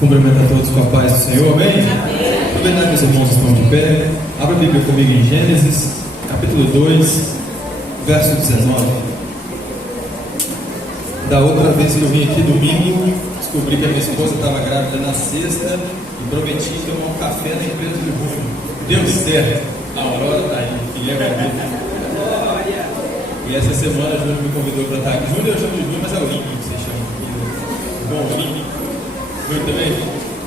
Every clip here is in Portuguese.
Cumprimento a todos com a paz do Senhor, amém? Aproveitar que os irmãos estão de pé, abra a Bíblia comigo em Gênesis, capítulo 2, verso 19. Da outra vez que eu vim aqui domingo, descobri que a minha esposa estava grávida na sexta e prometi tomar um café na empresa de Rúfio. Deu certo, a Aurora está aí, que legal. E essa semana a Júnior me convidou para estar aqui. Júnior eu chamo de Júnior, mas é o Link que você chama. Bom, Link. Júnior também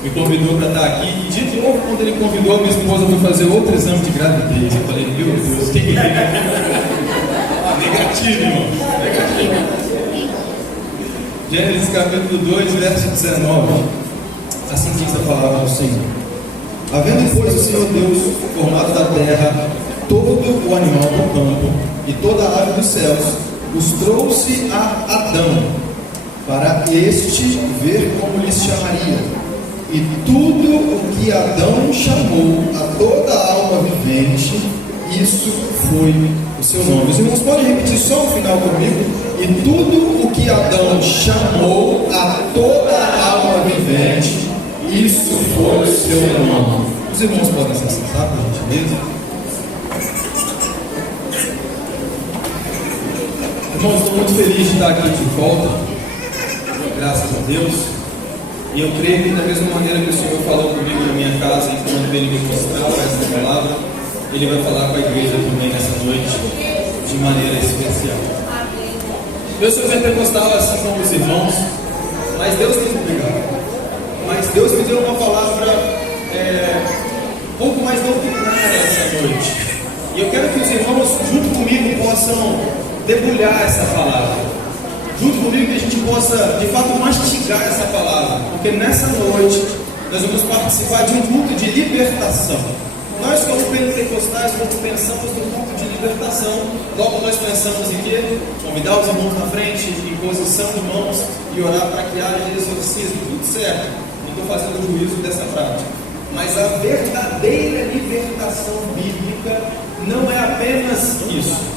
me convidou para estar aqui. E de novo, quando ele convidou, minha esposa foi fazer outro exame de gravidez. Eu falei, meu Deus, o que é negativo, irmão. Negativo. Gênesis capítulo 2, verso 19. Assim diz a palavra do Senhor. Havendo, pois, o Senhor Deus formado da terra todo o animal do campo e toda a ave dos céus, os trouxe a Adão, para este ver como lhes chamaria. E tudo o que Adão chamou a toda a alma vivente, isso foi o seu nome. Os irmãos podem repetir só o final comigo? E tudo o que Adão chamou a toda a alma vivente, isso foi o seu nome. Os irmãos podem se sentar, por gentileza? Irmãos, estou muito feliz de estar aqui de volta, graças a Deus, e eu creio que da mesma maneira que o Senhor falou comigo na minha casa, enquanto Ele me mostrava essa palavra, Ele vai falar com a igreja também nessa noite, de maneira especial. Eu sou pentecostal assim como os irmãos, mas Deus tem me pegado. Mas Deus me deu uma palavra um pouco mais doutrinária essa noite, e eu quero que os irmãos, junto comigo, possam debulhar essa palavra, junto comigo, que a gente possa de fato mastigar essa palavra, porque nessa noite nós vamos participar de um culto de libertação. Nós, como pentecostais, quando pensamos no culto de libertação, logo nós pensamos em quê? Convidar os irmãos na frente, em posição de mãos e orar para que haja exorcismo. Tudo certo, não estou fazendo juízo dessa prática, mas a verdadeira libertação bíblica não é apenas isso.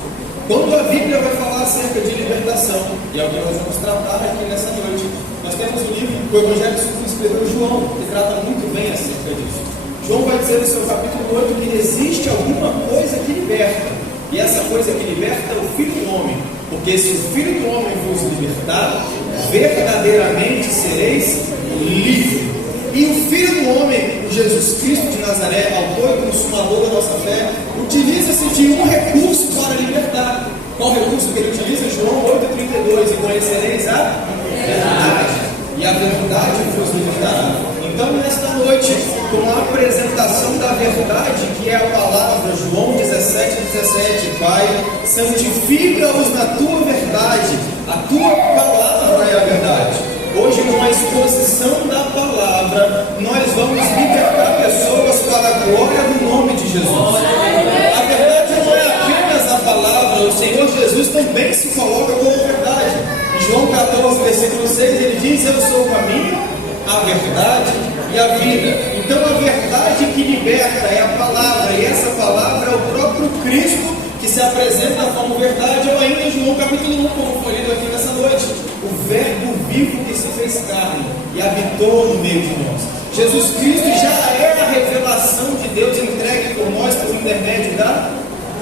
Quando a Bíblia vai falar acerca de libertação, e é o que nós vamos tratar aqui nessa noite, nós temos um livro, o Evangelho segundo o Escritor João, que trata muito bem acerca disso. João vai dizer no seu capítulo 8 que existe alguma coisa que liberta, e essa coisa que liberta é o Filho do Homem, porque se o Filho do Homem vos libertar, verdadeiramente sereis livres. E o Filho do Homem, o Jesus Cristo de Nazaré, autor e consumador da nossa fé, utiliza-se de um recurso para libertar. Qual recurso que ele utiliza? João 8,32: e conhecereis a verdade, e a verdade vos libertará. Então, nesta noite, com a apresentação da verdade, que é a palavra, João 17,17, Pai, santifica-os na tua verdade, a tua palavra é a verdade. Hoje, com a exposição da palavra, nós vamos libertar pessoas para a glória do nome de Jesus. A verdade não é apenas a palavra, o Senhor Jesus também se coloca como verdade. Em João 14, versículo 6, ele diz: eu sou o caminho, a verdade e a vida. Então, a verdade que liberta é a palavra, e essa palavra é o próprio Cristo que se apresenta como verdade, ou ainda João capítulo 1, como foi lido aqui nessa noite, o verbo vivo que se fez carne e habitou no meio de nós. Jesus Cristo já é a revelação de Deus entregue por nós por intermédio da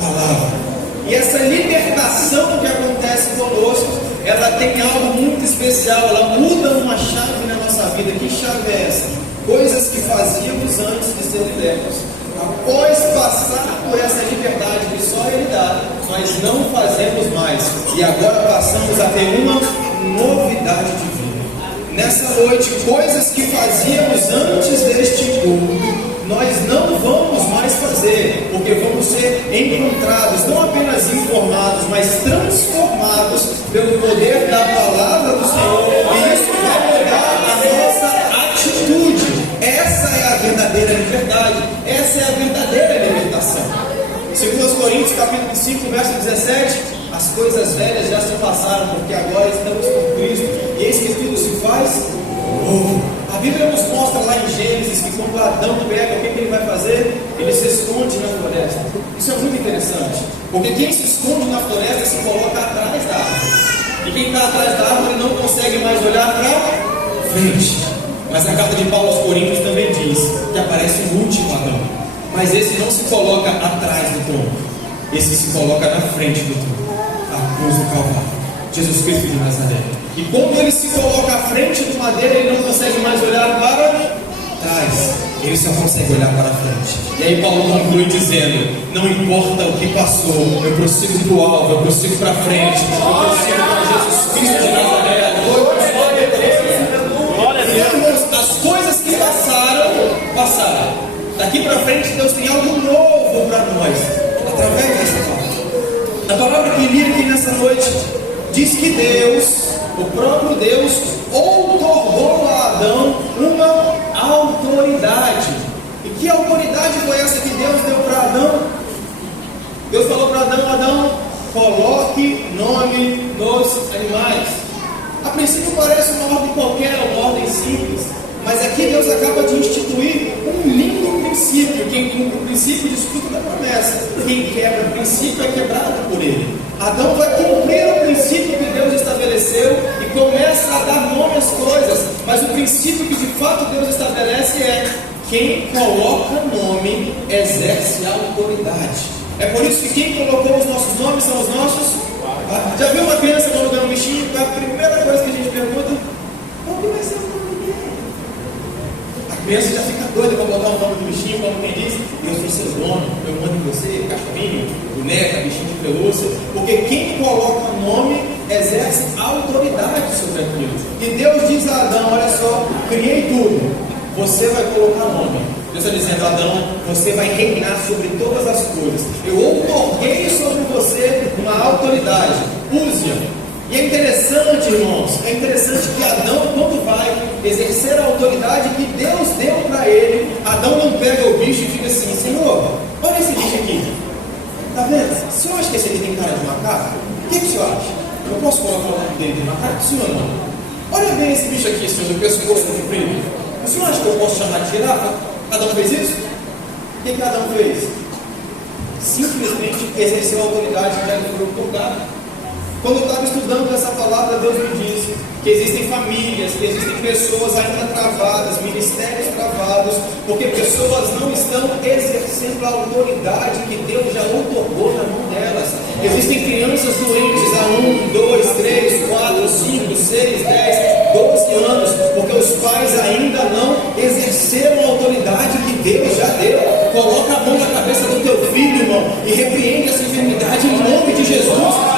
palavra. E essa libertação que acontece conosco, ela tem algo muito especial, ela muda uma chave na nossa vida. Que chave é essa? Coisas que fazíamos antes de ser libertos, após passar por essa liberdade que só Ele dá, nós não fazemos mais, e agora passamos a ter uma novidade de vida. Nessa noite, coisas que fazíamos antes deste culto, nós não vamos mais fazer, porque vamos ser encontrados, não apenas informados, mas transformados pelo poder da palavra do Senhor, e isso vai mudar a nossa atitude. Essa é a verdadeira liberdade, essa é a verdadeira libertação. 2 Coríntios capítulo 5, verso 17: as coisas velhas já se passaram, porque agora estamos com Cristo, e eis que tudo se faz novo. A Bíblia nos mostra lá em Gênesis que quando Adão pega, o que ele vai fazer? Ele se esconde na floresta. Isso é muito interessante, porque quem se esconde na floresta se coloca atrás da árvore, e quem está atrás da árvore não consegue mais olhar para frente. Mas a carta de Paulo aos Coríntios também diz que aparece o último Adão. Mas esse não se coloca atrás do trono, esse se coloca na frente do trono, a cruz do Calvário, Jesus Cristo de Nazaré. E quando ele se coloca à frente do madeiro, ele não consegue mais olhar para trás, ele só consegue olhar para frente. E aí Paulo conclui dizendo: não importa o que passou, eu prossigo para o alvo, eu prossigo para frente, eu prossigo para Jesus Cristo de Nazaré. As coisas que passaram. Daqui para frente Deus tem algo novo para nós, através dessa palavra. A palavra que li aqui nessa noite diz que Deus, o próprio Deus, outorgou a Adão uma autoridade. E que autoridade foi essa que Deus deu para Adão? Deus falou para Adão: Adão, coloque nome nos animais. A princípio parece uma ordem qualquer, uma ordem simples, mas aqui Deus acaba de instituir um lindo princípio, o princípio desfruta da promessa. Quem quebra o princípio é quebrado por ele. Adão vai cumprir o princípio que Deus estabeleceu e começa a dar nome às coisas, mas o princípio que de fato Deus estabelece é: quem coloca nome exerce a autoridade. É por isso que quem colocou os nossos nomes são os nossos. Já viu uma criança quando ganha um bichinho? A primeira coisa que a gente pergunta: qual que vai ser o nome dele? A criança já fica doida para botar o nome do bichinho, como quem diz: eu sou seu dono, eu mando em você, cachorrinho, boneca, bichinho de pelúcia. Porque quem coloca nome exerce autoridade sobre aquilo. E Deus diz a Adão: olha só, criei tudo, você vai colocar nome. Deus está dizendo: Adão, você vai reinar sobre todas as coisas. Eu outorguei sobre você uma autoridade. Use-a. E é interessante, irmãos, é interessante que Adão, quando vai exercer a autoridade que Deus deu para ele, Adão não pega o bicho e fica assim: Senhor, olha esse bicho aqui. Está vendo? O senhor acha que esse aqui tem cara de macaco? O que o senhor acha? Eu posso colocar o nome dele de macaco? O senhor não. Olha bem esse bicho aqui, senhor, do pescoço comprido. O senhor acha que eu posso chamar de girafa? Adão fez isso? O que Adão fez? Simplesmente exerceu a autoridade que ele foi outorgada. Quando eu estava estudando essa palavra, Deus me disse que existem famílias, que existem pessoas ainda travadas, ministérios travados, porque pessoas não estão exercendo a autoridade que Deus já outorgou na mão delas. Existem crianças doentes há 1, 2, 3, 4, 5, 6, 10, 12 anos, porque os pais ainda não exerceram a autoridade que Deus já deu. Coloca a mão na cabeça do teu filho, irmão, e repreende essa enfermidade em nome de Jesus.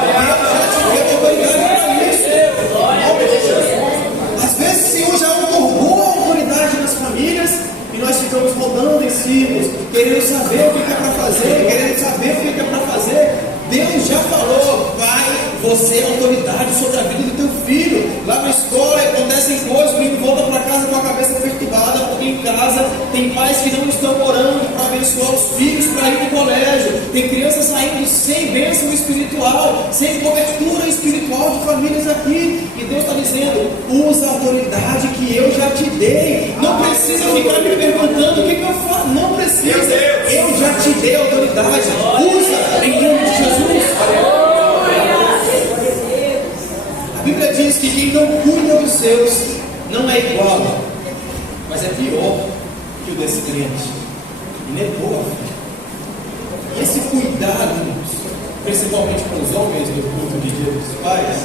Às vezes o Senhor já outorgou a autoridade nas famílias e nós ficamos rodando em círculos, querendo saber o que é para fazer, querendo saber o que é para fazer. Deus já falou: pai, você é autoridade sobre a vida do teu filho. Lá na escola acontecem coisas, o menino volta para casa com a cabeça perturbada, porque em casa tem pais que não estão orando para abençoar os filhos para ir para o colégio. Tem crianças saindo sem bênção espiritual, sem cobertura espiritual de famílias aqui. E Deus está dizendo: usa a autoridade que eu já te dei. Não precisa ficar me perguntando o que eu faço. Não precisa. Eu já te dei a autoridade. Usa em nome de Jesus. A Bíblia diz que quem não cuida dos seus não é igual, mas é pior que o descrente. E negou a fé. E esse cuidado, principalmente para os homens do culto de Dia dos Pais,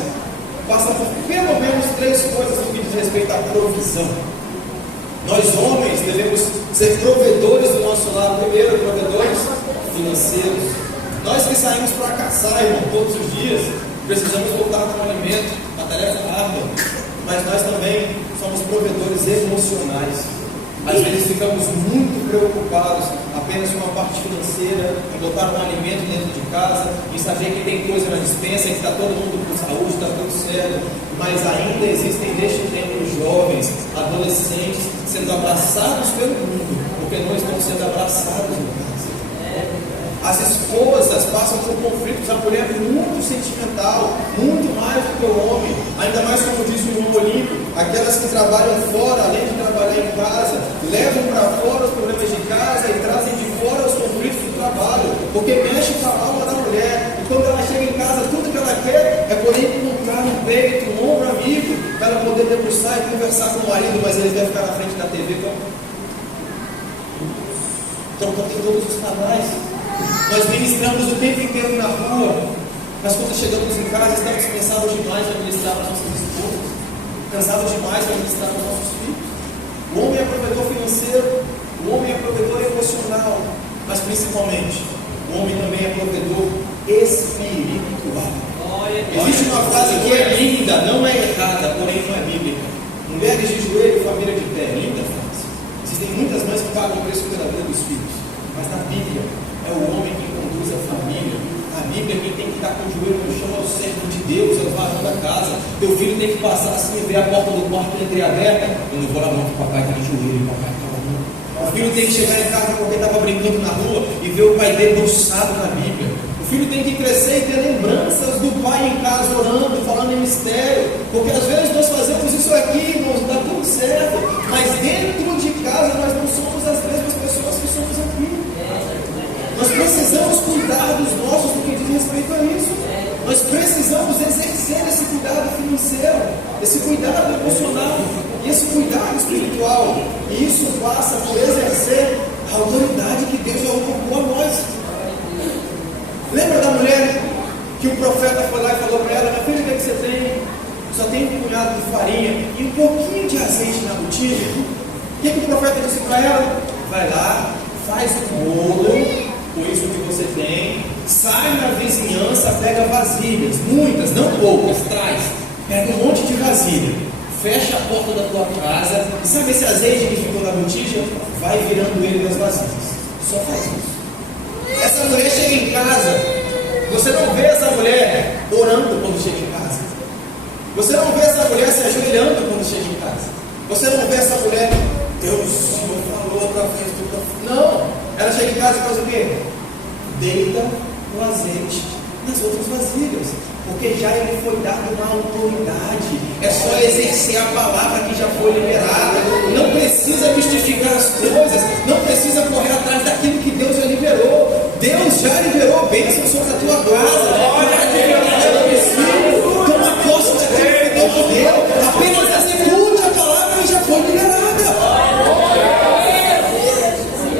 passa por pelo menos 3 coisas no que diz respeito à provisão. Nós homens devemos ser provedores do nosso lar. Primeiro, provedores financeiros. Nós que saímos para caçar, irmão, todos os dias, precisamos voltar com o alimento, a tarefa árdua, mas nós também somos provedores emocionais. Às vezes ficamos muito preocupados apenas com a parte financeira, em botar um alimento dentro de casa, em saber que tem coisa na despensa, que está todo mundo com saúde, está tudo certo, mas ainda existem neste tempo jovens, adolescentes, sendo abraçados pelo mundo, porque não estão sendo abraçados em casa. As esposas passam por conflitos, a mulher é muito sentimental, muito mais do que o homem, ainda mais como diz o irmão Olímpio, aquelas que trabalham fora, além de trabalhar em casa, levam para fora os problemas de casa e trazem de fora os conflitos do trabalho, porque mexe com a alma da mulher, e quando ela chega em casa, tudo que ela quer é poder encontrar um peito, um ombro amigo, Bíblia, para ela poder debruçar e conversar com o marido, mas ele vai ficar na frente da TV trocando em todos os canais. Nós ministramos o tempo inteiro na rua, mas quando chegamos em casa estamos cansados demais de ministrar para as nossas esposas, cansados demais de ministrar para os nossos filhos. O homem é provedor financeiro, o homem é provedor emocional, mas principalmente o homem também é provedor espiritual. Existe uma frase que é linda, não é errada, porém não é bíblica. Mulheres de joelho, família de pé. Linda frase. Existem muitas mães que pagam o preço pela vida dos filhos, mas na Bíblia é o homem que conduz a família. A Bíblia quem tem que estar com o joelho no chão é o servo de Deus, é o varão da casa. Teu filho tem que passar assim e ver a porta do quarto entreaberta. Eu não vou lá não, que o papai está de joelho, papai está lá. O filho tem que chegar em casa porque estava brincando na rua e ver o pai debruçado na Bíblia. O filho tem que crescer e ter lembranças do pai em casa orando, falando em mistério, porque às vezes nós fazemos isso aqui, irmãos, está tudo certo, mas dentro de casa nós não somos as mesmas pessoas que somos aqui. Nós precisamos cuidar dos nossos no que diz respeito a isso. Nós precisamos exercer esse cuidado financeiro, esse cuidado emocional e esse cuidado espiritual. E isso passa por exercer a autoridade que Deus já ocupou a nós. Lembra da mulher que o profeta foi lá e falou para ela: minha filha, o que você tem? Só tem um punhado de farinha e um pouquinho de azeite na botija. O que o profeta disse para ela? Vai lá, faz um bolo com isso que você tem, sai na vizinhança, pega vasilhas, muitas, não poucas, traz, pega um monte de vasilha, fecha a porta da tua casa, e sabe esse azeite que ficou na botija? Vai virando ele nas vasilhas. Só faz isso. Essa mulher chega em casa, você não vê essa mulher orando quando chega em casa, você não vê essa mulher se ajoelhando quando chega em casa, você não vê essa mulher, Deus, o Senhor falou através do profeta. Não, ela chega em casa e faz o quê? Deita o azeite nas outras vasilhas, porque já lhe foi dada uma autoridade. É só exercer a palavra que já foi liberada. Não precisa mistificar as coisas, não precisa correr atrás daquilo que Deus já liberou. Deus já liberou bênçãos sobre a tua casa. Toma posse daquilo que Deus te deu. Apenas execute a palavra que já foi liberada.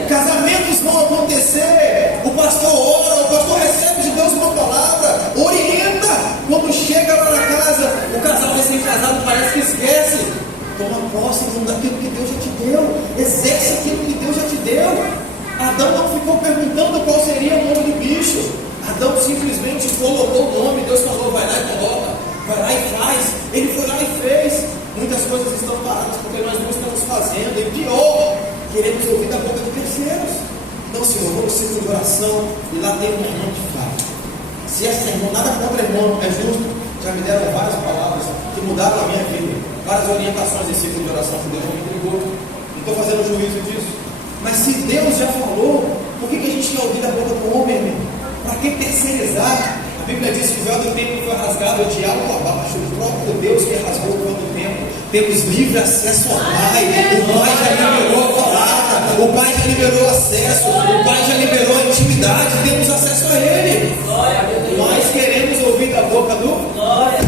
Casamentos vão acontecer. O pastor ora, o pastor recebe de Deus uma palavra, orienta. Quando chega lá na casa, o casal recém-casado parece que esquece. Toma posse daquilo que Deus já te deu. Exerce aquilo que Deus já te deu. Adão não ficou perguntando qual seria o nome do bicho. Adão simplesmente colocou o nome. Deus falou: vai lá e coloca, vai lá e faz. Ele foi lá e fez. Muitas coisas estão paradas porque nós não estamos fazendo. E pior, queremos ouvir da boca de terceiros. Não, Senhor, vamos ser de oração. E lá tem um irmão que fala. Se essa irmã, nada contra irmão, é justo. Já me deram várias palavras que mudaram a minha vida, várias orientações em ciclo de oração que Deus me entregou. Não estou fazendo juízo disso. Mas se Deus já falou, por que a gente quer ouvir da boca do homem, irmão? Para que terceirizar? A Bíblia diz que o véu do templo foi rasgado de alto a baixo. O próprio Deus que rasgou o véu do templo. Temos livre acesso ao Pai. O Pai já liberou a palavra. O Pai já liberou acesso. O Pai já liberou a intimidade. Temos acesso a Ele. Nós queremos ouvir da boca do Glória.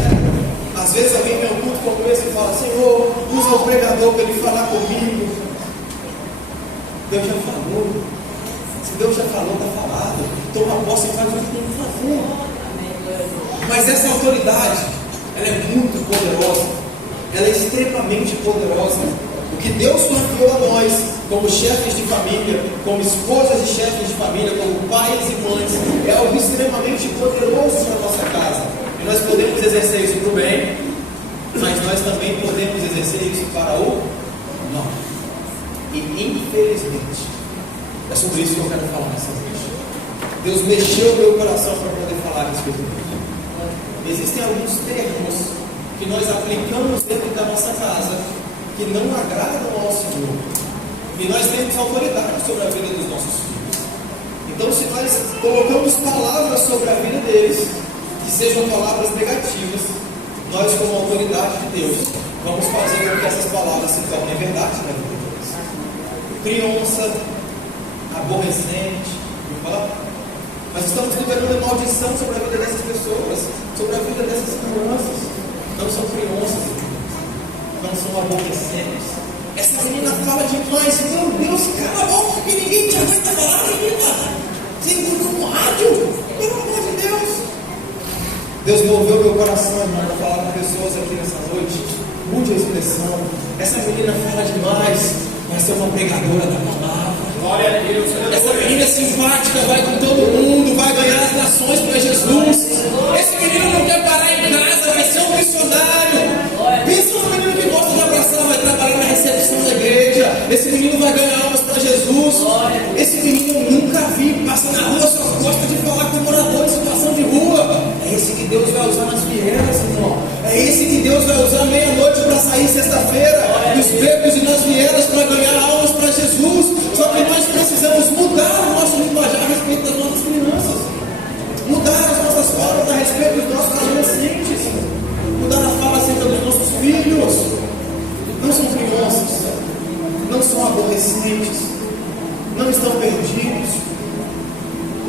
Às vezes alguém vem a um culto como esse e fala: Senhor, usa o pregador para ele falar comigo. Deus já falou. Se Deus já falou, está falado. Toma posse e faz o que tem que fazer. Mas essa autoridade, ela é muito poderosa. Ela é extremamente poderosa. O que Deus confiou a nós, como chefes de família, como esposas e chefes de família, como pais e mães, é algo extremamente poderoso para a nossa casa. E nós podemos exercer isso para o bem, mas nós também podemos exercer isso para o mal. E infelizmente, é sobre isso que eu quero falar nessa noite. Deus mexeu o meu coração para poder falar a respeito disso. Existem alguns termos que nós aplicamos dentro da nossa casa que não agradam ao Senhor. E nós temos autoridade sobre a vida dos nossos filhos. Então, se nós colocamos palavras sobre a vida deles, que sejam palavras negativas, nós, como autoridade de Deus, vamos fazer com que essas palavras se tornem verdade na vida deles. Criança, aborrecente, nós estamos liberando maldição sobre a vida dessas pessoas, sobre a vida dessas crianças. não são crianças, não são aborrecentes. Essa menina fala demais, meu Deus, cala a boca, que ninguém te aguenta falar, menina. Você entrou no rádio, pelo amor de Deus. Deus moveu meu coração, irmão, para falar com pessoas aqui nessa noite. Mude a expressão. Essa menina fala demais, vai ser uma pregadora da palavra. Glória a Deus. Essa menina é simpática, vai com todo mundo, vai ganhar as nações para Jesus. Esse menino não quer parar em casa, vai ser um missionário. Pensa no menino que gosta de abraçar, vai trabalhar na recepção da igreja. Esse menino vai ganhar almas para Jesus. Esse menino eu nunca vi, passa na rua, só gosta de falar com morador em situação de rua. É esse que Deus vai usar nas vielas, irmão. É esse que Deus vai usar meia-noite para sair sexta-feira, nos becos e nas vielas para ganhar almas para Jesus. Só que nós precisamos mudar o nosso linguajar a respeito das nossas crianças, mudar as nossas falas a respeito dos nossos adolescentes, mudar a fala acerca dos nossos filhos. Não são crianças, não são adolescentes, não estão perdidos.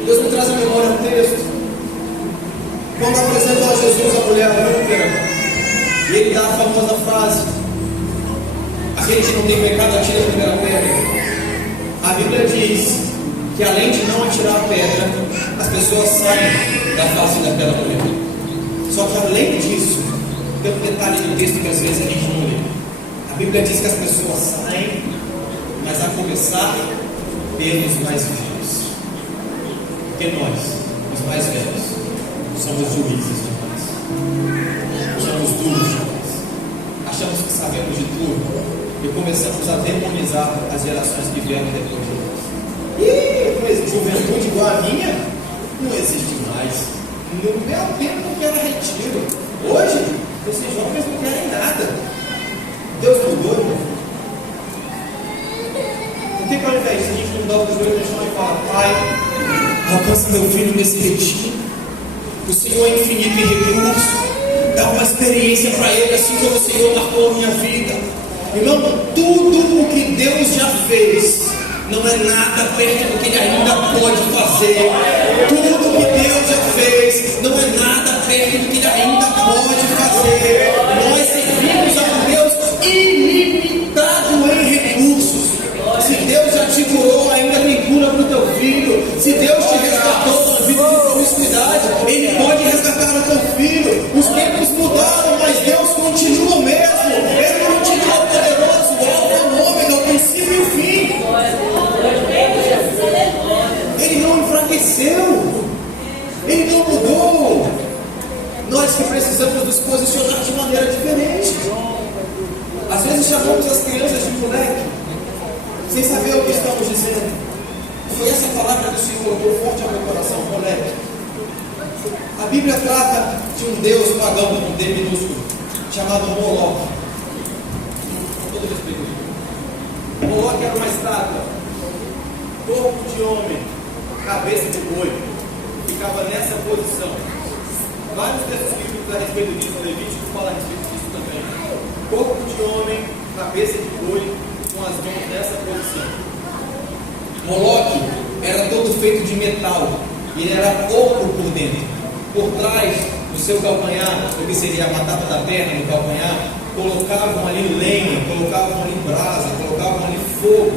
Deus me traz à memória um texto. Quando apresentou a Jesus a mulher adúltera, e ele dá a famosa frase: aquele que não tem pecado atira a primeira pedra. A Bíblia diz que além de não atirar a pedra, as pessoas saem da face daquela mulher. Só que além disso, tem um detalhe do texto que às vezes a gente não lê. A Bíblia diz que as pessoas saem, mas a começar pelos mais velhos. Porque nós, os mais velhos, somos juízes demais. Somos duros demais. Achamos que sabemos de tudo e começamos a demonizar as gerações que vieram depois de nós. Mas juventude igual a minha não existe mais. No meu tempo que era retiro. Hoje, esses jovens não querem nada. Deus mudou, irmão. Por que ao invés de a gente não dá os joelhos no chão e fala: Pai, alcança meu filho nesse retiro. O Senhor é infinito em recursos. Dá uma experiência para ele, assim como o Senhor marcou a minha vida. Irmão, tudo o que Deus já fez não é nada perto do que Ele ainda pode fazer. Tudo o que Deus já fez não é nada perto do que Ele ainda pode fazer. Nós servimos a um Deus ilimitado em recursos. Se Deus já te curou, ainda tem cura para o teu filho. Se Deus te resgatou da vida de promiscuidade, Ele pode resgatar o teu filho. Os tempos mudaram, mas Deus continua o mesmo. Ele continua poderoso, o alfa e o ômega, o princípio e o fim. Ele não enfraqueceu. Ele não mudou. Nós que precisamos nos posicionar de maneira diferente. Às vezes chamamos as crianças de moleque, sem saber o que estamos dizendo. Foi essa palavra que o Senhor colocou forte ao meu coração, moleque. A Bíblia trata de um deus pagão, um D minúsculo, chamado Moloque. Com todo respeito. Moloque era uma estátua, corpo de homem, cabeça de boi. Ficava nessa posição. Vários textos bíblicos a respeito disso, Levítico fala a respeito disso também. Corpo de homem, cabeça de boi, com as mãos nessa posição. Moloque era todo feito de metal e ele era oco por dentro. Por trás do seu calcanhar, o que seria a batata da perna no calcanhar, colocavam ali lenha, colocavam ali brasa, colocavam ali fogo,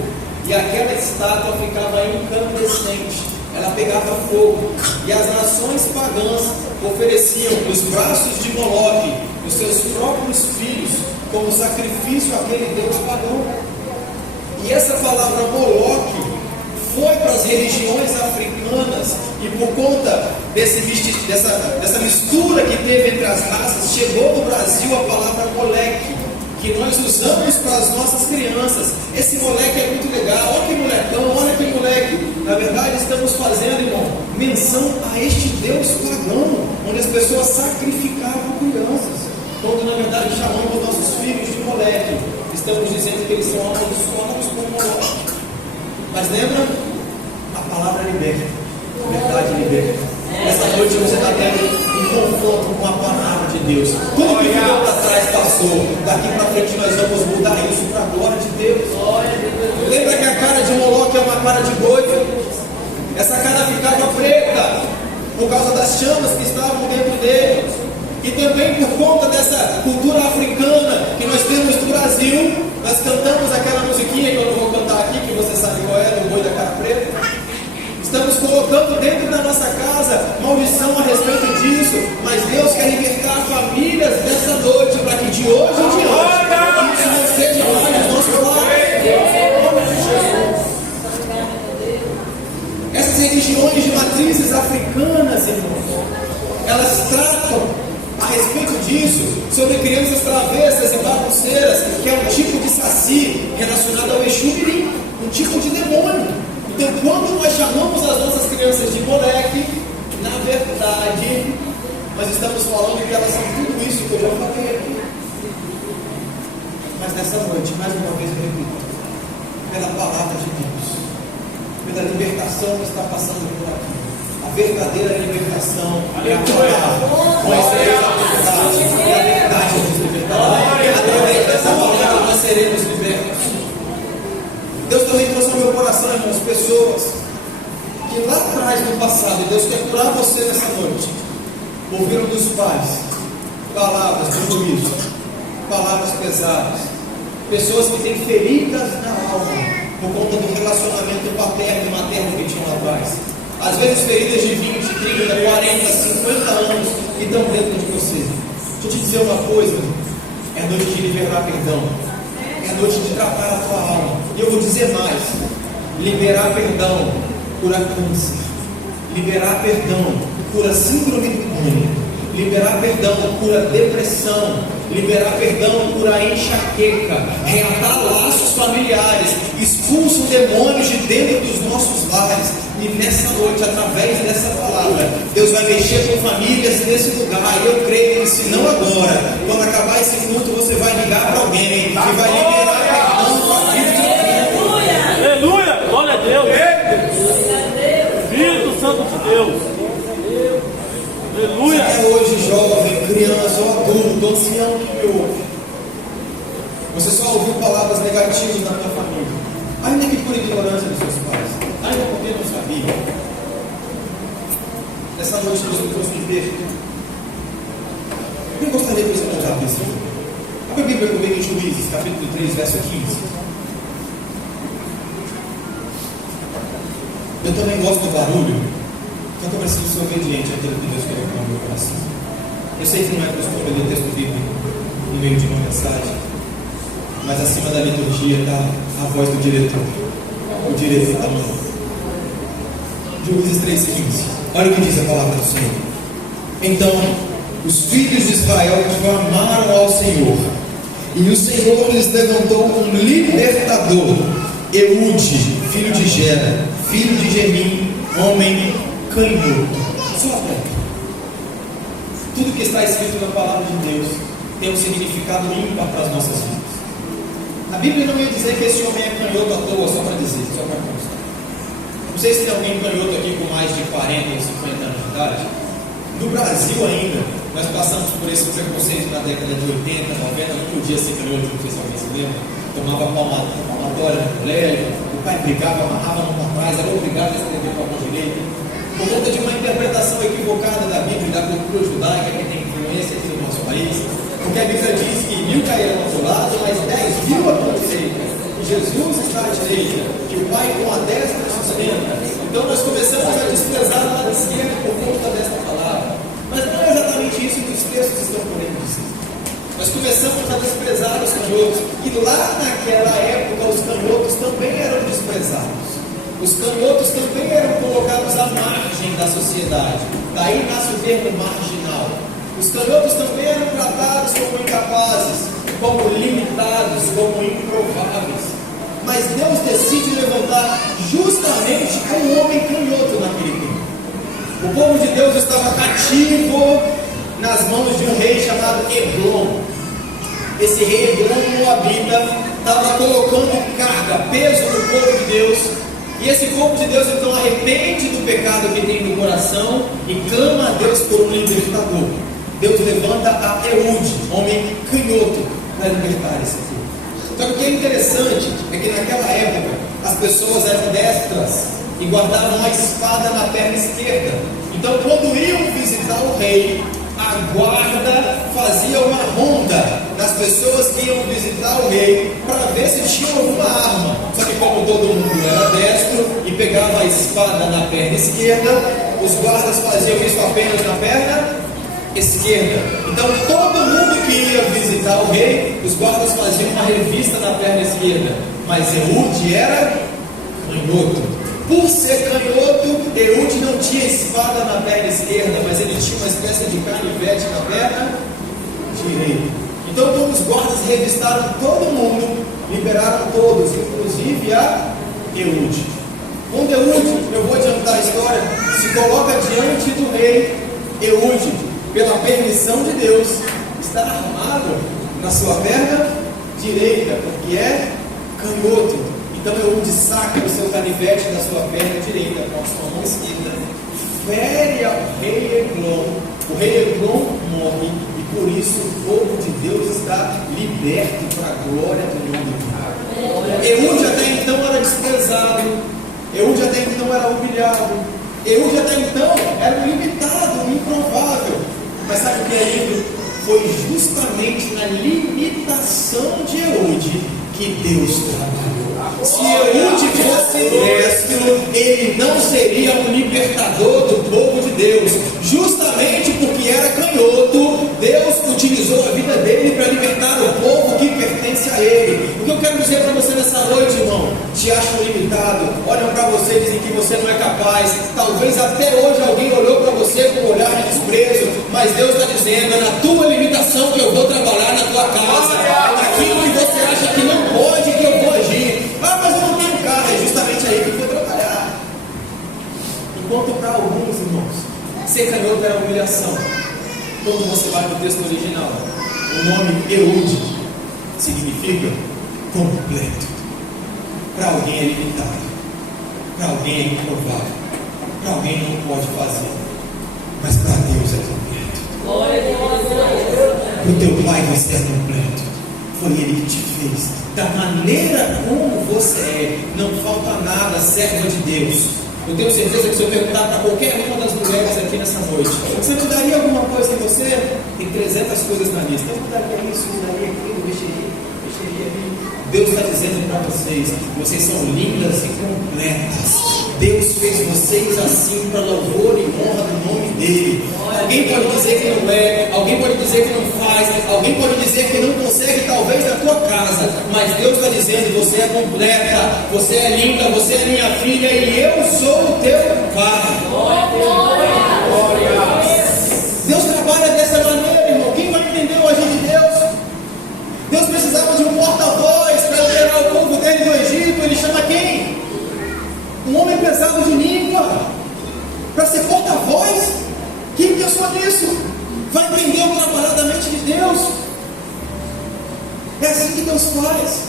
e aquela estátua ficava incandescente, ela pegava fogo, e as nações pagãs ofereciam os braços de Moloque, os seus próprios filhos, como sacrifício àquele deus pagão. E essa palavra Moloque foi para as religiões africanas, e por conta dessa mistura que teve entre as raças, chegou no Brasil a palavra moleque, que nós usamos para as nossas crianças. Esse moleque é muito legal, olha que molecão, olha que moleque. Na verdade, estamos fazendo, irmão, menção a este Deus pagão, onde as pessoas sacrificavam crianças, quando na verdade chamamos nossos filhos de moleque. Estamos dizendo que eles são amaldiçoados como Moloque. Mas lembra? A palavra liberta, a verdade liberta. Essa noite você está tendo um confronto com a palavra de Deus. Tudo que ficou para trás passou. Daqui para frente nós vamos mudar isso para a glória de Deus. Lembra que a cara de Moloque é uma cara de boi? Essa cara ficava preta por causa das chamas que estavam dentro dele. E também por conta dessa cultura africana que nós temos no Brasil, nós cantamos aquela musiquinha que eu não vou cantar aqui, que você sabe qual é, do Boi da Cara Preta. Estamos colocando dentro da nossa casa maldição a respeito disso, mas Deus quer libertar famílias dessa noite, para que de hoje em diante isso não seja mais nos nossos lares. Essas religiões de matrizes africanas, irmãos, elas tratam a respeito disso sobre crianças travessas e bagunceiras, que é um tipo de saci relacionado ao Exu Mirim, um tipo de demônio. Então, quando nós chamamos as nossas crianças de moleque, na verdade, nós estamos falando que elas são tudo isso que eu já falei aqui. Mas nessa noite, mais uma vez eu repito, pela palavra de Deus, pela libertação que está passando por aqui, a verdadeira libertação é a palavra. Nós seremos libertados, e a verdade nos libertará. Através dessa palavra nós seremos libertos. Deus também trouxe ao meu coração, irmãos, pessoas que lá atrás, no passado, Deus quer curar você nessa noite, ouviram dos pais palavras de juízo, palavras pesadas, pessoas que têm feridas na alma por conta do relacionamento paterno e materno que tinham lá atrás. Às vezes feridas de 20, 30, 40, 50 anos que estão dentro de você. Deixa eu te dizer uma coisa, é noite de liberar perdão. É noite de tratar a tua alma. E eu vou dizer mais: liberar perdão cura câncer, liberar perdão cura síndrome do pânico, liberar perdão cura depressão, liberar perdão cura enxaqueca, reatar laços familiares, expulsa o demônio de dentro dos nossos lares. E nessa noite, através dessa palavra, Deus vai mexer com famílias nesse lugar. E eu creio que, se não agora, quando acabar esse culto, você vai ligar para alguém e vai liberar perdão para a vida de alguém. Aleluia! Glória a Deus! Espírito Santo de Deus! Aleluia! Se é hoje jovem, criança ou adulto, ancião que me ouve, você só ouviu palavras negativas na tua família, ainda que por ignorância dos seus pais, ainda porque não sabia. Nessa noite Deus me trouxe liberto. Eu gostaria que você não usasse isso. Abre a Bíblia comigo em Juízes, capítulo 3, verso 15. Eu também gosto do barulho, só que eu preciso ser obediente àquilo que Deus colocou no meu coração. Eu sei que não é costume ler o texto bíblico no meio de uma mensagem, mas acima da liturgia está a voz do diretor. O diretor está mandando. Juízes 3,15. Olha o que diz a palavra do Senhor. Então, os filhos de Israel clamaram ao Senhor, e o Senhor lhes levantou um libertador, Eude, filho de Gera, filho de Gemim, homem canhoto. Só até. Tudo que está escrito na palavra de Deus tem um significado ímpar para as nossas vidas. A Bíblia não ia dizer que esse homem é canhoto à toa, só para dizer, só para constar. Não sei se tem alguém canhoto aqui com mais de 40 ou 50 anos de idade. No Brasil ainda, nós passamos por esse preconceito na década de 80, 90, não podia ser canhoto, não sei se alguém se lembra. Tomava palmatória no colégio, o pai brigava, amarrava a mão para trás, era obrigado a escrever com a mão direita. Por conta de uma interpretação equivocada da Bíblia e da cultura judaica que tem influência aqui no nosso país, porque a Bíblia diz que 1000 cairão ao seu lado, mas 10.000 à tua direita. E Jesus está à direita, que o Pai com a destra sustenta. Então nós começamos a desprezar o lado esquerdo por conta desta palavra. Mas não é exatamente isso que os textos estão querendo dizer. Nós começamos a desprezar os canhotos. E lá naquela época os canhotos também eram desprezados. Os canhotos também eram colocados à margem da sociedade. Daí nasce o termo marginal. Os canhotos também eram tratados como incapazes, como limitados, como improváveis. Mas Deus decide levantar justamente um homem canhoto naquele tempo. O povo de Deus estava cativo nas mãos de um rei chamado Eglon. Esse rei Eglon, moabita, estava colocando carga, peso no povo de Deus. E esse povo de Deus então arrepende do pecado que tem no coração e clama a Deus por um libertador. Deus levanta a Eude, homem canhoto, para libertar esse povo. Então o que é interessante é que naquela época as pessoas eram destras e guardavam a espada na perna esquerda. Então quando iam visitar o rei, a guarda fazia uma ronda nas pessoas que iam visitar o rei para ver se tinha alguma arma. Só que como todo mundo era destro e pegava a espada na perna esquerda, os guardas faziam isso apenas na perna esquerda. Então todo mundo que ia visitar o rei, os guardas faziam uma revista na perna esquerda. Mas Eude era canhoto. Por ser canhoto, Eude não tinha espada na perna esquerda, mas ele tinha uma espécie de canivete na perna direita. Então, quando os guardas revistaram todo mundo, liberaram todos, inclusive a Eude. Quando Eude, eu vou adiantar a história, se coloca diante do rei, Eude, pela permissão de Deus, está armado na sua perna direita, porque é canhoto. Então Eude saca o seu canivete da sua perna direita com a sua mão esquerda, fere ao rei Eglon. O rei Eglon morre e por isso o povo de Deus está liberto para a glória do nome de Deus. Eude até então era desprezado, Eude até então era humilhado, Eude até então era limitado, improvável. Mas sabe o que é lindo? Foi justamente na limitação de Eude que Deus trabalhou. Se Eude fosse destro, ele não seria um libertador do povo de Deus. Justamente porque era canhoto, Deus utilizou a vida dele para libertar o povo que pertence a ele. O que eu quero dizer para você nessa noite, irmão? Te acham limitado, olham para você e dizem que você não é capaz. Talvez até hoje alguém olhou para você com um olhar de desprezo, mas Deus está dizendo: é na tua limitação que eu vou trabalhar na tua casa. Aquilo que você acha que não pode, que eu vou agir. Ah, mas eu não tenho carro. É justamente aí que eu vou trabalhar. Enquanto para alguns, irmãos, ser canhoto era humilhação. Quando você vai para o texto original, o nome Eude significa completo. Para alguém é limitado, para alguém é improvável, para alguém não pode fazer, mas para Deus é completo. Para o teu Pai você é completo. Foi Ele que te fez da maneira como você é. Não falta nada, serva de Deus. Eu tenho certeza que se eu perguntar para qualquer uma das mulheres aqui nessa noite, você mudaria alguma coisa em você? Tem 300 coisas na lista. Eu mudaria isso, mudaria aquilo, mexeria ali. Deus está dizendo para vocês: vocês são lindas e completas. Deus fez vocês assim para louvor e honra do nome dele. Alguém pode dizer que não é, alguém pode dizer que não faz, alguém pode dizer que não consegue, talvez na tua casa, mas Deus está dizendo: você é completa, você é linda, você é minha filha e eu sou o teu pai. Deus trabalha dessa maneira, irmão. Quem vai entender o agir de Deus? Deus precisava de um porta-voz para liberar o povo dele do Egito. Ele chama quem? Um homem pesado de língua para ser porta-voz. Quem pensou nisso? Vai entender o trabalhar da mente de Deus. É assim que Deus faz.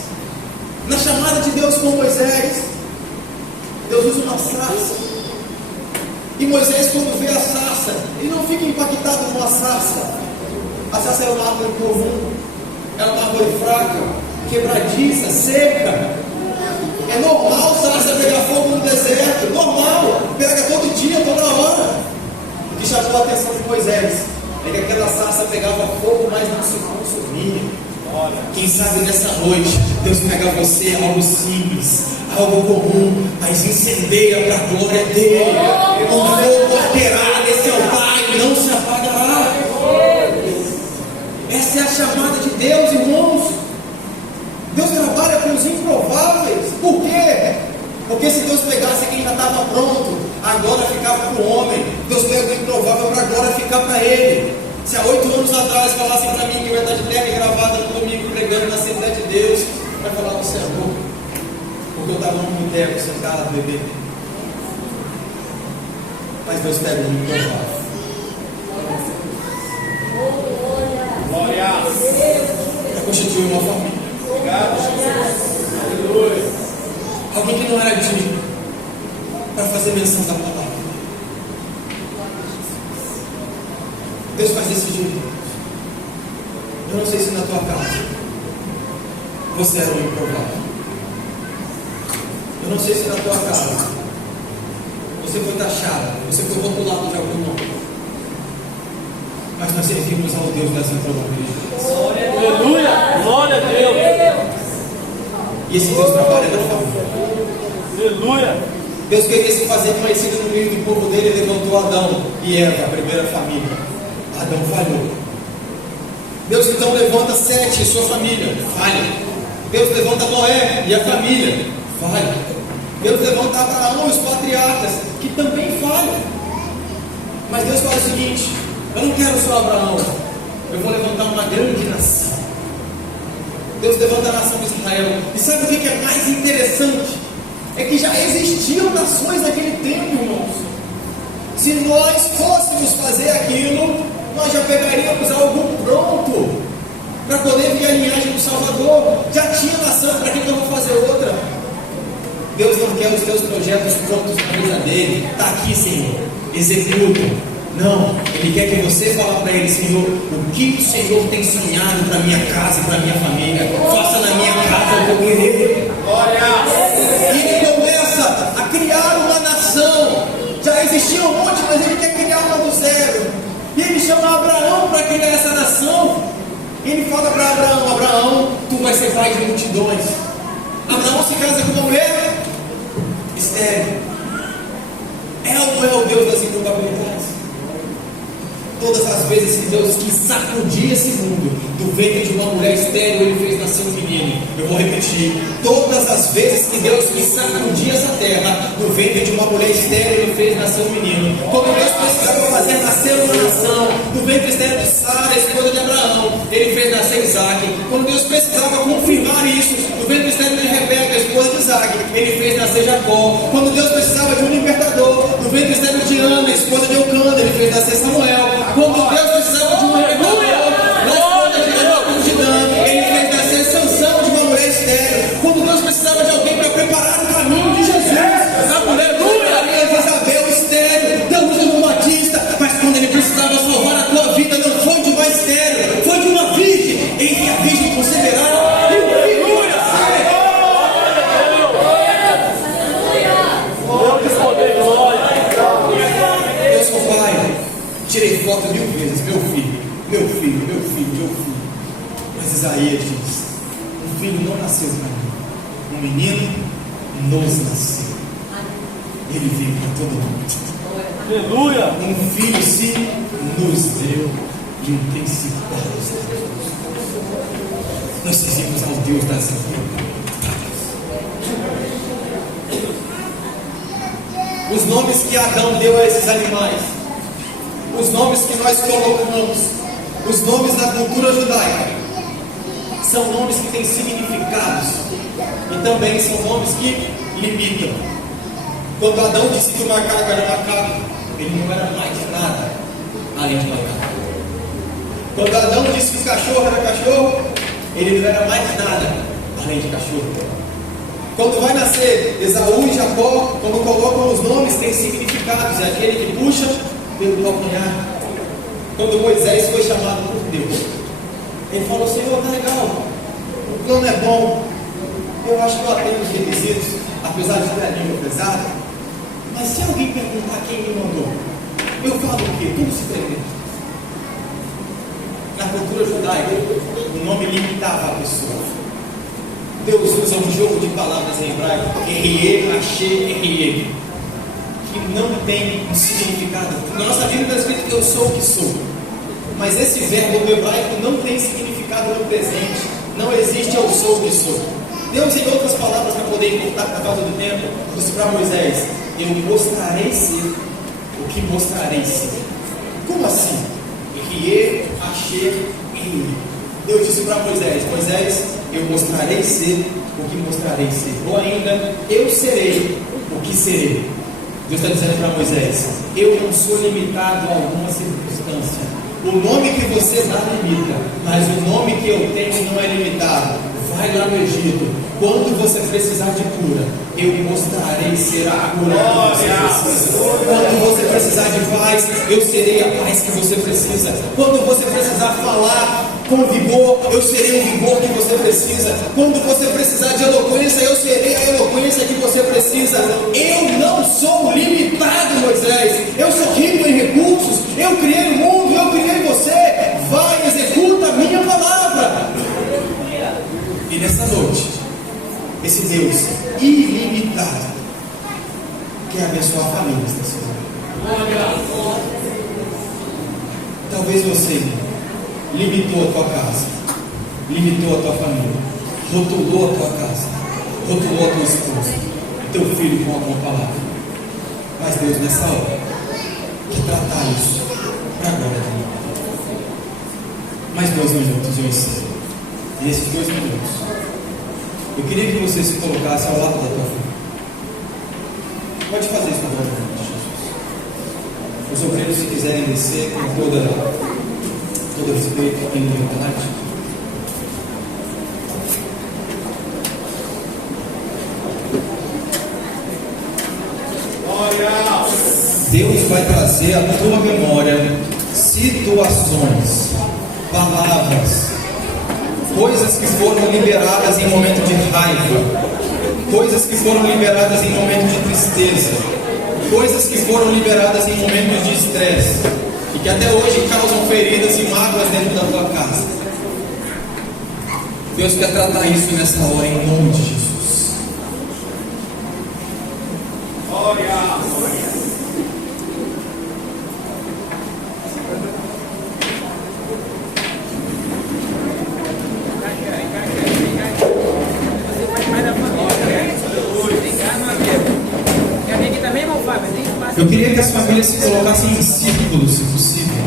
Na chamada de Deus com Moisés, Deus usa uma sarça. E Moisés, quando vê a sarça, ele não fica impactado com a sarça. A sarça é uma árvore comum, é uma árvore fraca, quebradiça, seca. É normal sarça pegar fogo no deserto, normal, pega todo dia, toda hora. O que chamou a atenção de Moisés é que aquela sarça pegava fogo, mas não se consumia. Quem sabe nessa noite Deus pega você, algo simples, algo comum, mas incendeia para a glória dele. O fogo arderá nesse altar e não se apagará. Essa é a chamada de Deus, irmãos. Deus trabalha com os improváveis. Por quê? Porque se Deus pegasse quem já estava pronto, a glória ficava para o homem. Deus pega o improvável para a glória ficar para ele. Se há 8 anos atrás falassem para mim que eu ia estar de terno e gravata no domingo pregando na Assembleia de Deus, vai falar: você é louco, porque eu estava num boteco sentado bebendo. Mas Deus pega o improvável. Para constituir uma família. Obrigado, Jesus. Alguém que não era digno para fazer menção da palavra. Deus faz desse jeito. Eu não sei se na tua casa você era um improvável. Eu não sei se na tua casa você foi taxado, você foi rotulado de algum nome. mas nós servimos ao Deus das improbabilidades. Aleluia! Glória a Deus! E esse Deus trabalha na família. Aleluia! Deus queria se fazer conhecido no meio do povo dele, ele levantou Adão e Eva, a primeira família. Adão falhou. Deus então levanta Sete e sua família, falha. Deus levanta Noé e a família, falha. Deus levanta Abraão e os patriarcas, que também falham. Mas Deus fala o seguinte: eu não quero só Abraão, eu vou levantar uma grande nação. Deus levanta a nação de Israel. E sabe o que é mais interessante? É que já existiam nações naquele tempo, irmãos. Se nós fôssemos fazer aquilo, nós já pegaríamos algo pronto para poder vir a linhagem do Salvador. Já tinha nação, para que eu vou fazer outra? Deus não quer os teus projetos prontos na mesa dele. Está aqui, Senhor, executa. Não, Ele quer que você fale para Ele: Senhor, o que o Senhor tem sonhado para minha casa e para minha família, faça na minha casa o que eu querer. E Ele começa a criar uma nação. Já existia um monte, mas Ele quer criar uma do zero. E Ele chama Abraão para criar essa nação. E Ele fala para Abraão: Abraão, tu vais ser pai de multidões. Abraão se casa com uma mulher estéril. É ou não é o Deus das improbabilidades? Todas as vezes que Deus quis sacudir esse mundo, do ventre de uma mulher estéril, Ele fez nascer um menino. Eu vou repetir: todas as vezes que Deus quis sacudir essa terra, do ventre de uma mulher estéril, Ele fez nascer um menino. Quando Deus precisava fazer nascer uma nação, do ventre estéril de Sara, esposa de Abraão, Ele fez nascer Isaac. Quando Deus precisava confirmar isso, do ventre estéril de Rebeca, esposa de Isaac, Ele fez nascer Jacó. Quando Deus precisava de um libertador, do ventre estéril de Ana, esposa de Eucana, Ele fez nascer Samuel. Quando Deus precisava de um libertador, da esposa de Jacó de Dan, Ele fez nascer Sansão de uma mulher estéril. Quando Deus precisava de alguém para preparar o caminho de Jesus, a mulher prepararia de Isabel estéril, da luz do Batista. Mas quando Ele precisava salvar a tua vida, não foi de uma estéril, foi de uma virgem. Em que a virgem considerada. Tirei foto 1000 vezes, meu filho, meu filho, meu filho, meu filho. Mas Isaías diz: um filho não nasceu para mim, um menino nos nasceu. Ele veio para todo mundo. Aleluia! Um filho se nos deu de um principado. Nós servimos ao Deus das improbabilidades. Os nomes que Adão deu a esses animais, os nomes que nós colocamos, os nomes da cultura judaica, são nomes que têm significados e também são nomes que limitam. Quando Adão disse que o macaco era macaco, ele não era mais nada além de macaco. Quando Adão disse que o cachorro era cachorro, ele não era mais nada além de cachorro. Quando vai nascer Esaú e Jacó, quando colocam os nomes, tem significados. É aquele que puxa pelo calcanhar. Quando Moisés foi chamado por Deus, ele falou: Senhor, tá legal, o plano é bom, eu acho que eu atendo os requisitos, apesar de ter a língua pesada, mas se alguém perguntar quem me mandou, eu falo o quê? Tudo se permite. Na cultura judaica, o nome limitava a pessoa. Deus usa um jogo de palavras em hebraico, Erie, Achê, Erie, que não tem um significado. Na nossa Bíblia está escrito que eu sou o que sou, mas esse verbo do hebraico não tem significado no presente. Não existe eu sou o que sou. Deus, em outras palavras, para poder encurtar por causa do tempo, disse para Moisés: eu mostrarei ser o que mostrarei ser. Como assim? Erie, Achê, Erie. Deus disse para Moisés: Moisés, eu mostrarei ser o que mostrarei ser. Ou ainda, eu serei o que serei. Deus está dizendo para Moisés: eu não sou limitado a alguma circunstância. O nome que você dá limita, mas o nome que eu tenho não é limitado. Vai lá no Egito. Quando você precisar de cura, eu mostrarei ser a cura que você precisa. Quando você precisar de paz, eu serei a paz que você precisa. Quando você precisar falar com vigor, eu serei o vigor que você precisa. Quando você precisar de eloquência, eu serei a eloquência que você precisa. Eu não sou limitado, Moisés. Eu sou rico em recursos. Eu criei o mundo, eu criei você. Deus ilimitado quer abençoar famílias da cidade. Talvez você limitou a tua casa, limitou a tua família, rotulou a tua casa, rotulou a tua esposa, teu filho com alguma palavra. Mas Deus, nessa hora, quer tratar isso para a glória dele. Mais 2 minutos eu ensino. E esses 2 minutos, eu queria que você se colocasse ao lado da tua filha. Pode fazer isso agora, em nome de Jesus. Os obreiros, se quiserem descer com todo respeito e humildade. Deus vai trazer à tua memória situações, palavras, coisas que foram liberadas em momento de raiva, coisas que foram liberadas em momento de tristeza, coisas que foram liberadas em momentos de estresse e que até hoje causam feridas e mágoas dentro da tua casa. Deus quer tratar isso nessa hora em nome de Jesus. Eu queria que as famílias se colocassem em círculo, se possível,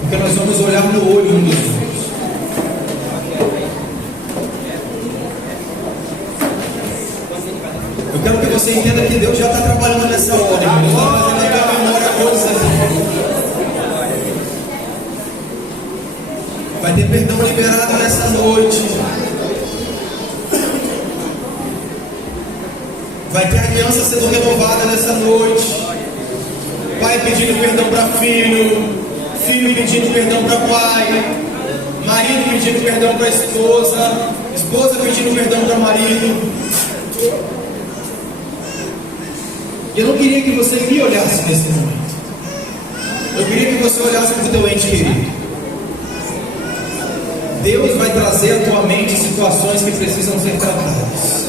porque nós vamos olhar no olho um dos outros. Eu quero que você entenda que Deus já está trabalhando nessa hora, irmão. Está fazendo na tua memória coisas aqui. Vai ter perdão liberado nessa noite. Vai ter aliança sendo renovada nessa noite. Pai pedindo perdão para filho, filho pedindo perdão para pai, marido pedindo perdão para esposa, esposa pedindo perdão para marido. Eu não queria que você me olhasse nesse momento. Eu queria que você olhasse para o teu ente querido. Deus vai trazer à tua mente situações que precisam ser tratadas.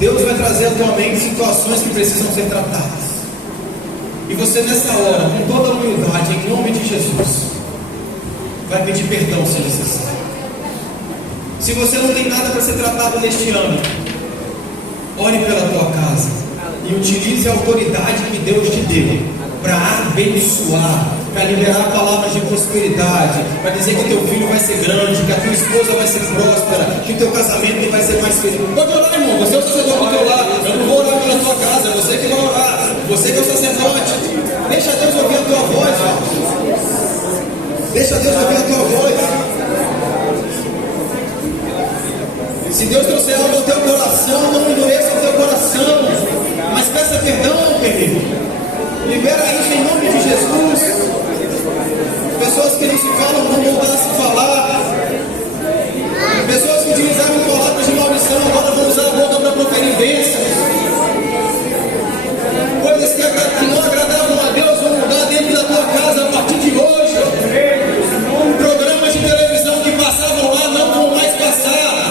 Deus vai trazer à tua mente situações que precisam ser tratadas. E você nessa hora, com toda a humildade, em nome de Jesus, vai pedir perdão se necessário. Se você não tem nada para ser tratado neste ano, ore pela tua casa e utilize a autoridade que Deus te deu para abençoar, para liberar palavras de prosperidade, para dizer que teu filho vai ser grande, que a tua esposa vai ser próspera, que o teu casamento vai ser mais feliz. Pode orar, irmão, você é o sacerdote do teu lado. Eu não vou orar pela tua casa, é você que vai orar, você que é o sacerdote. Deixa Deus ouvir a tua voz, deixa Deus ouvir a tua voz. Se Deus trouxer algo ao teu coração, não endureça o teu coração, mas peça perdão, querido. Libera isso em nome de Jesus. Pessoas que não se falam vão voltar a se falar. Pessoas que utilizaram palavras de maldição agora vão usar a boca para proferir bênçãos. Coisas que não agradavam a Deus vão mudar dentro da tua casa a partir de hoje. Programas de televisão que passavam lá não vão mais passar.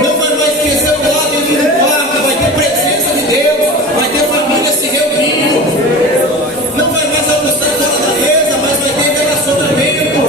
Não vai mais esquecer o lado dentro do quarto. Vai ter presença de Deus. Vai ter família se reunindo. Não vai mais almoçar fora da mesa, mas vai ter relacionamento.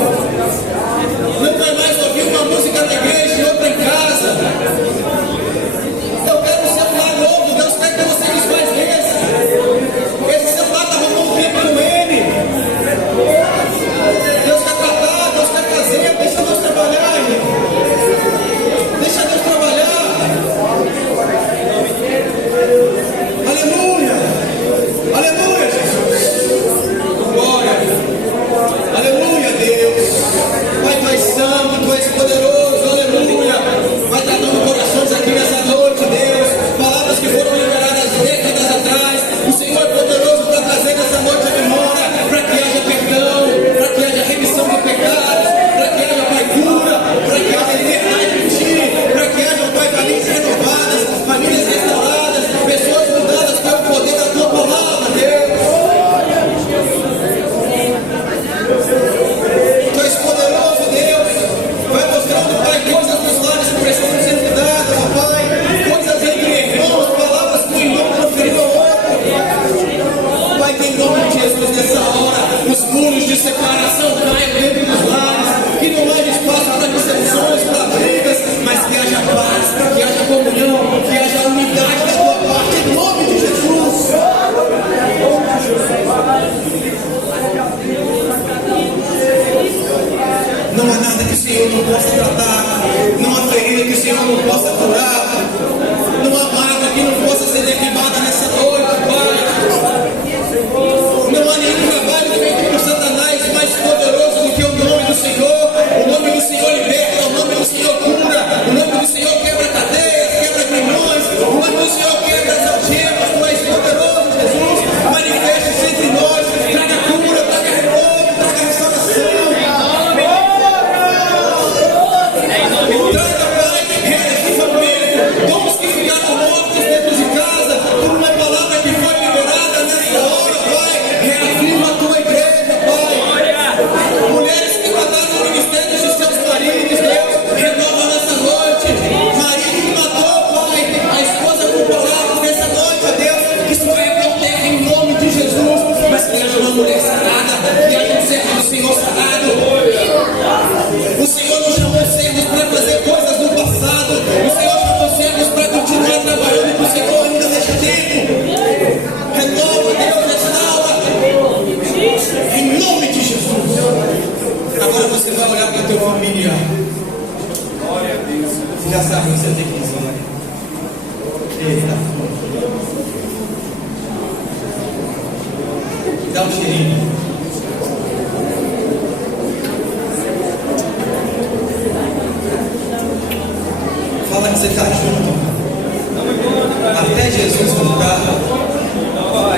Jesus voltar.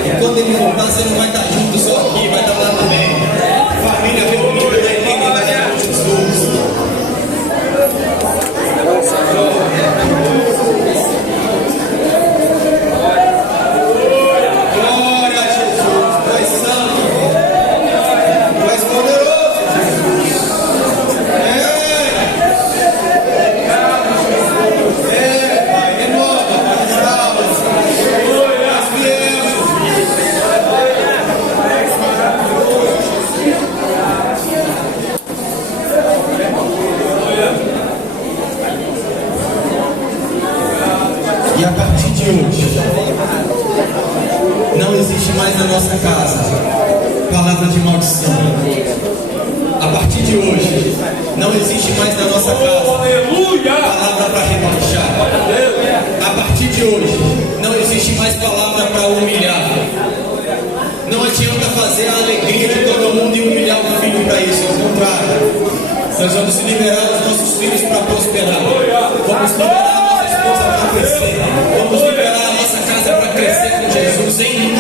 E quando ele voltar, você não vai estar junto só aqui, vai estar lá também. Família reunida na eternidade de Jesus. Glória a Jesus, tu és santo, tu és poderoso, Jesus. Pai, renova, Pai, restaura, és fiel, e a partir de hoje, não existe mais na nossa casa palavra de maldição. A partir de hoje, não existe mais na nossa casa palavra para rebaixar. A partir de hoje, não existe mais palavra para humilhar. Não adianta fazer a alegria de todo mundo e humilhar o filho para isso. Ao contrário, nós vamos liberar os nossos filhos para prosperar. Vamos liberar a nossa esposa para crescer. Vamos liberar a nossa casa para crescer com Jesus em